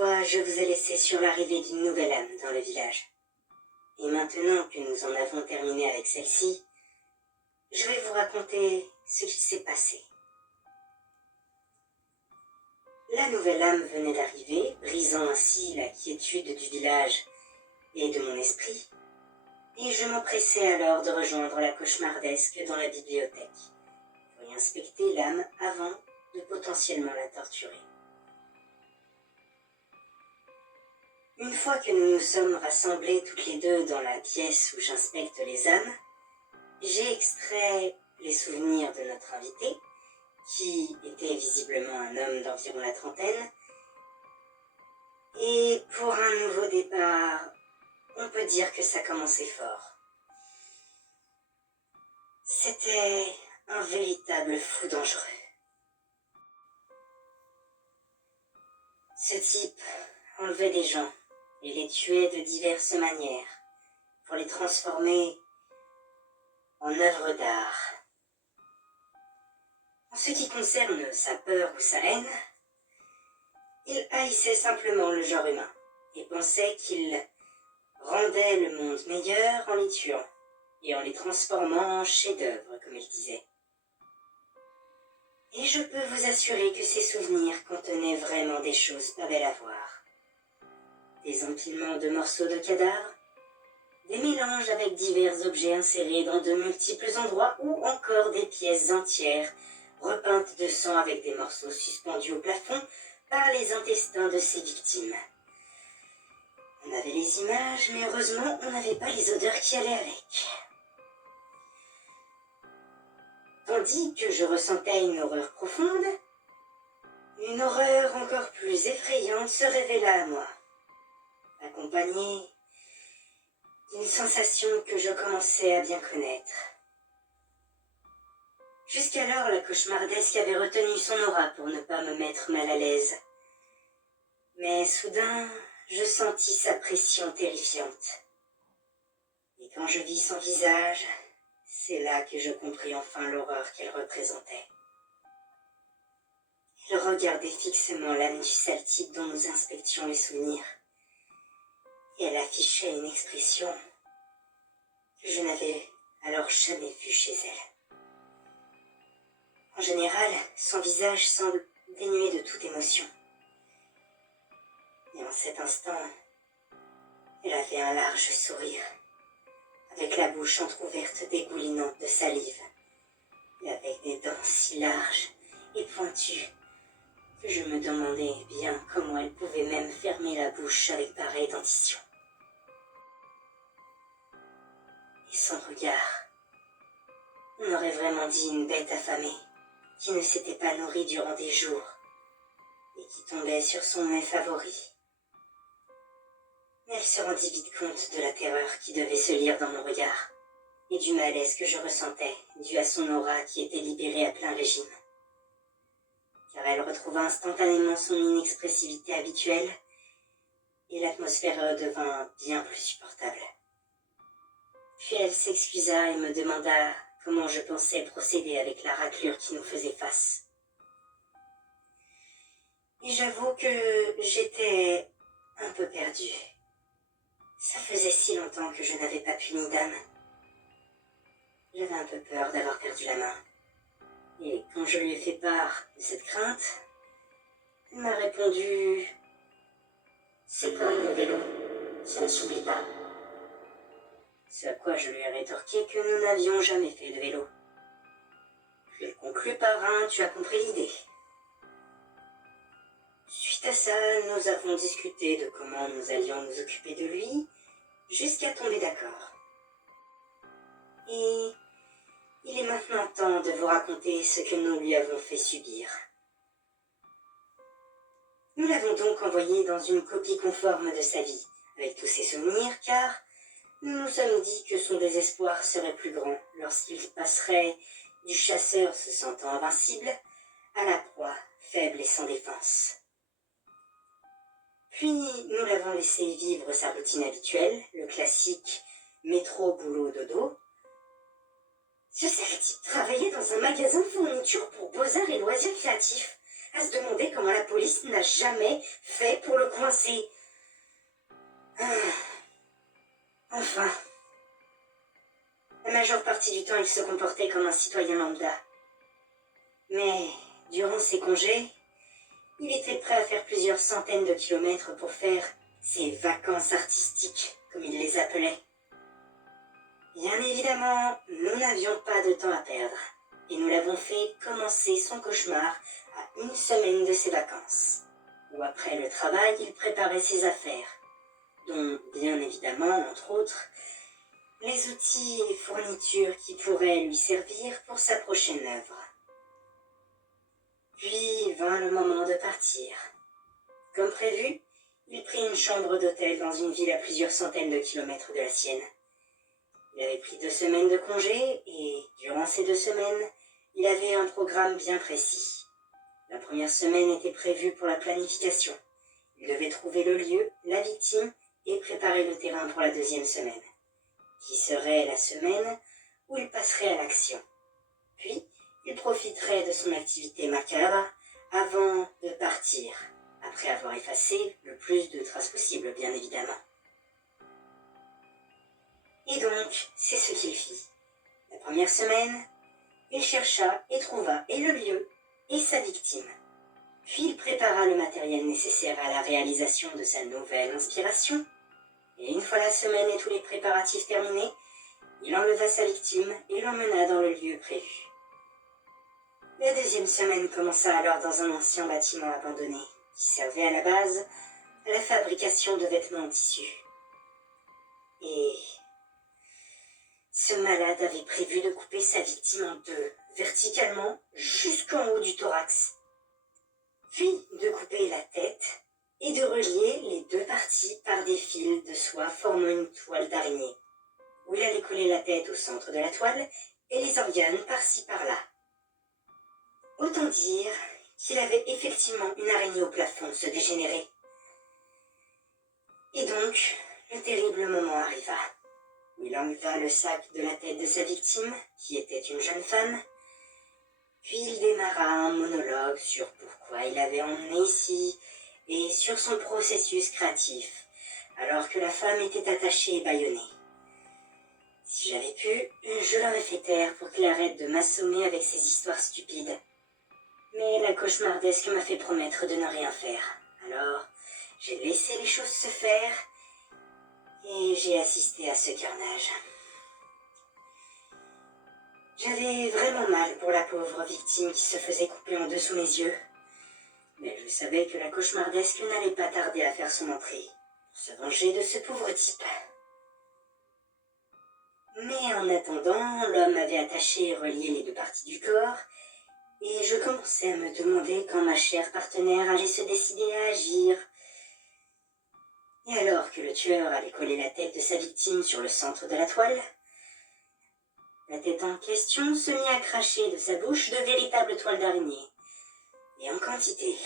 fois, je vous ai laissé sur l'arrivée d'une nouvelle âme dans le village. Et maintenant que nous en avons terminé avec celle-ci, je vais vous raconter ce qui s'est passé. La nouvelle âme venait d'arriver, brisant ainsi la quiétude du village et de mon esprit, et je m'empressai alors de rejoindre la cauchemardesque dans la bibliothèque, pour y inspecter l'âme avant de potentiellement la torturer. Une fois que nous nous sommes rassemblés toutes les deux dans la pièce où j'inspecte les âmes, j'ai extrait les souvenirs de notre invité, qui était visiblement un homme d'environ la trentaine, et pour un nouveau départ, on peut dire que ça commençait fort. C'était un véritable fou dangereux. Ce type enlevait des gens et les tuait de diverses manières pour les transformer en œuvres d'art. En ce qui concerne sa peur ou sa haine, il haïssait simplement le genre humain et pensait qu'il rendait le monde meilleur en les tuant et en les transformant en chefs-d'œuvre, comme il disait. Et je peux vous assurer que ces souvenirs contenaient vraiment des choses pas belles à voir. Des empilements de morceaux de cadavres, des mélanges avec divers objets insérés dans de multiples endroits ou encore des pièces entières repeintes de sang avec des morceaux suspendus au plafond par les intestins de ses victimes. On avait les images, mais heureusement, on n'avait pas les odeurs qui allaient avec. Tandis que je ressentais une horreur profonde, une horreur encore plus effrayante se révéla à moi, accompagnée d'une sensation que je commençais à bien connaître. Jusqu'alors, la cauchemardesque avait retenu son aura pour ne pas me mettre mal à l'aise. Mais soudain, je sentis sa pression terrifiante. Et quand je vis son visage, c'est là que je compris enfin l'horreur qu'elle représentait. Elle regardait fixement l'âme du sale type dont nous inspections les souvenirs. Et elle affichait une expression que je n'avais alors jamais vue chez elle. En général, son visage semble dénué de toute émotion. Et en cet instant, elle avait un large sourire, avec la bouche entr'ouverte dégoulinante de salive, et avec des dents si larges et pointues que je me demandais bien comment elle pouvait même fermer la bouche avec pareille dentition. Et son regard, on aurait vraiment dit une bête affamée, qui ne s'était pas nourrie durant des jours, et qui tombait sur son mets favori. Mais elle se rendit vite compte de la terreur qui devait se lire dans mon regard, et du malaise que je ressentais, dû à son aura qui était libérée à plein régime. Car elle retrouva instantanément son inexpressivité habituelle, et l'atmosphère devint bien plus supportable. Puis elle s'excusa et me demanda comment je pensais procéder avec la raclure qui nous faisait face. Et j'avoue que j'étais un peu perdue. Ça faisait si longtemps que je n'avais pas puni d'âme. J'avais un peu peur d'avoir perdu la main. Et quand je lui ai fait part de cette crainte, elle m'a répondu « C'est comme le vélo, ça ne s'oublie pas. » Ce à quoi je lui ai rétorqué que nous n'avions jamais fait de vélo. Puis elle conclut par un « Tu as compris l'idée ». Suite à ça, nous avons discuté de comment nous allions nous occuper de lui, jusqu'à tomber d'accord. Et il est maintenant temps de vous raconter ce que nous lui avons fait subir. Nous l'avons donc envoyé dans une copie conforme de sa vie, avec tous ses souvenirs, car nous nous sommes dit que son désespoir serait plus grand lorsqu'il passerait du chasseur se sentant invincible à la proie faible et sans défense. Puis nous l'avons laissé vivre sa routine habituelle, le classique métro, boulot, dodo. Ce sale type travaillait dans un magasin de fournitures pour beaux-arts et loisirs créatifs, à se demander comment la police n'a jamais fait pour le coincer. Enfin. La majeure partie du temps, il se comportait comme un citoyen lambda. Mais, durant ses congés, il était prêt à faire plusieurs centaines de kilomètres pour faire ses vacances artistiques, comme il les appelait. Bien évidemment, nous n'avions pas de temps à perdre, et nous l'avons fait commencer son cauchemar à 1 semaine de ses vacances, où après le travail, il préparait ses affaires, dont, bien évidemment, entre autres, les outils et fournitures qui pourraient lui servir pour sa prochaine œuvre. Puis vint le moment de partir. Comme prévu, il prit une chambre d'hôtel dans une ville à plusieurs centaines de kilomètres de la sienne. Il avait pris 2 semaines de congé et, durant ces 2 semaines, il avait un programme bien précis. La première semaine était prévue pour la planification. Il devait trouver le lieu, la victime et préparer le terrain pour la 2e semaine, qui serait la semaine où il passerait à l'action. Puis, il profiterait de son activité macabre avant de partir, après avoir effacé le plus de traces possible, bien évidemment. Et donc, c'est ce qu'il fit. La première semaine, il chercha et trouva et le lieu et sa victime. Puis il prépara le matériel nécessaire à la réalisation de sa nouvelle inspiration. Et une fois la semaine et tous les préparatifs terminés, il enleva sa victime et l'emmena dans le lieu prévu. La 2e semaine commença alors dans un ancien bâtiment abandonné, qui servait à la base à la fabrication de vêtements en tissu. Et ce malade avait prévu de couper sa victime en 2, verticalement, jusqu'en haut du thorax. Puis de couper la tête et de relier les 2 parties par des fils de soie formant une toile d'araignée, où il allait coller la tête au centre de la toile et les organes par-ci par-là. Autant dire qu'il avait effectivement une araignée au plafond se dégénérer. Et donc, le terrible moment arriva, où il enleva le sac de la tête de sa victime, qui était une jeune femme, puis il démarra un monologue sur pourquoi il l'avait emmenée ici et sur son processus créatif, alors que la femme était attachée et bâillonnée. Si j'avais pu, je l'aurais fait taire pour qu'il arrête de m'assommer avec ses histoires stupides. Mais la cauchemardesque m'a fait promettre de ne rien faire. Alors, j'ai laissé les choses se faire et j'ai assisté à ce carnage. J'avais vraiment mal pour la pauvre victime qui se faisait couper en 2 sous mes yeux. Mais je savais que la cauchemardesque n'allait pas tarder à faire son entrée, pour se venger de ce pauvre type. Mais en attendant, l'homme avait attaché et relié les 2 parties du corps, et je commençais à me demander quand ma chère partenaire allait se décider à agir. Et alors que le tueur allait coller la tête de sa victime sur le centre de la toile, la tête en question se mit à cracher de sa bouche de véritables toiles d'araignée, et en quantité,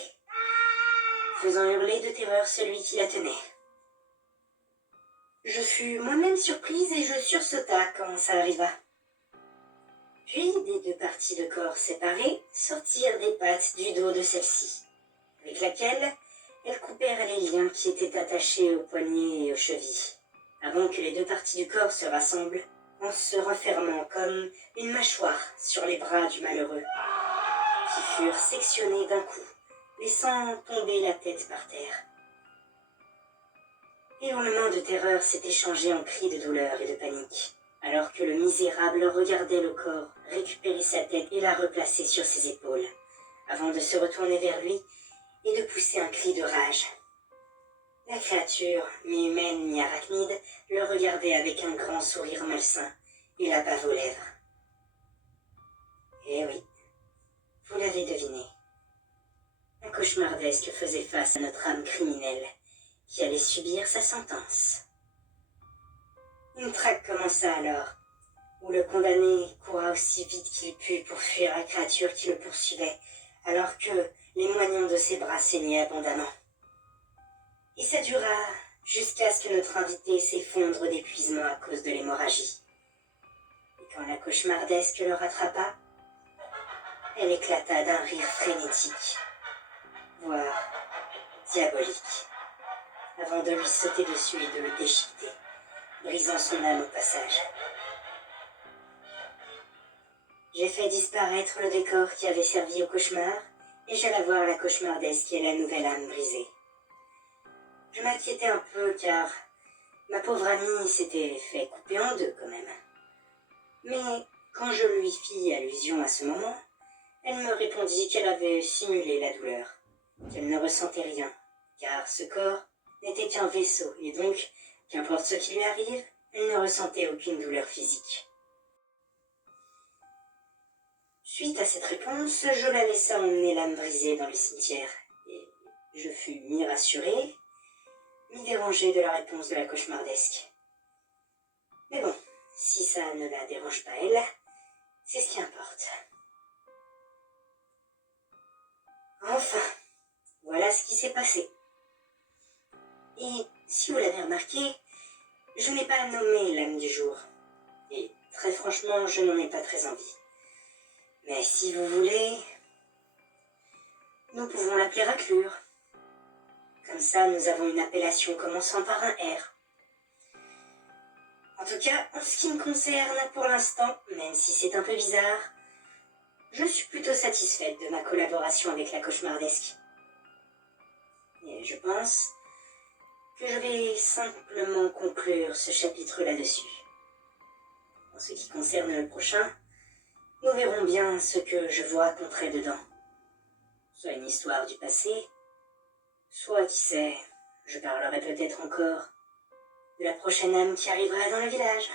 faisant hurler de terreur celui qui la tenait. Je fus moi-même surprise et je sursauta quand ça arriva. Puis, des 2 parties de corps séparées, sortirent des pattes du dos de celle-ci, avec laquelle elles coupèrent les liens qui étaient attachés aux poignets et aux chevilles, avant que les 2 parties du corps se rassemblent, en se refermant comme une mâchoire sur les bras du malheureux, qui furent sectionnés d'un coup, laissant tomber la tête par terre. Les hurlements de terreur s'étaient changés en cris de douleur et de panique, alors que le misérable regardait le corps récupérer sa tête et la replacer sur ses épaules, avant de se retourner vers lui et de pousser un cri de rage. La créature, mi-humaine, mi-arachnide, le regardait avec un grand sourire malsain et la bave aux lèvres. Eh oui, vous l'avez deviné. Un cauchemardesque faisait face à notre âme criminelle, qui allait subir sa sentence. Une traque commença alors, où le condamné coura aussi vite qu'il put pour fuir la créature qui le poursuivait, alors que les moignons de ses bras saignaient abondamment. Et ça dura jusqu'à ce que notre invité s'effondre d'épuisement à cause de l'hémorragie. Et quand la cauchemardesque le rattrapa, elle éclata d'un rire frénétique, voire diabolique, avant de lui sauter dessus et de le déchiqueter, brisant son âme au passage. J'ai fait disparaître le décor qui avait servi au cauchemar, et j'alla voir la cauchemardesque et la nouvelle âme brisée. Je m'inquiétais un peu car ma pauvre amie s'était fait couper en deux quand même. Mais quand je lui fis allusion à ce moment, elle me répondit qu'elle avait simulé la douleur, qu'elle ne ressentait rien, car ce corps n'était qu'un vaisseau et donc, qu'importe ce qui lui arrive, elle ne ressentait aucune douleur physique. Suite à cette réponse, je la laissa emmener l'âme brisée dans le cimetière, et je fus mi-rassuré, mi-dérangé de la réponse de la cauchemardesque. Mais bon, si ça ne la dérange pas elle, c'est ce qui importe. Enfin, voilà ce qui s'est passé. Et si vous l'avez remarqué, je n'ai pas nommé l'âme du jour. Et très franchement, je n'en ai pas très envie. Mais si vous voulez, nous pouvons l'appeler Raclure. Comme ça, nous avons une appellation commençant par un R. En tout cas, en ce qui me concerne, pour l'instant, même si c'est un peu bizarre, je suis plutôt satisfaite de ma collaboration avec la cauchemardesque. Et je pense que je vais simplement conclure ce chapitre là-dessus. En ce qui concerne le prochain, nous verrons bien ce que je vous raconterai dedans. Soit une histoire du passé, soit, qui sait, je parlerai peut-être encore de la prochaine âme qui arrivera dans le village.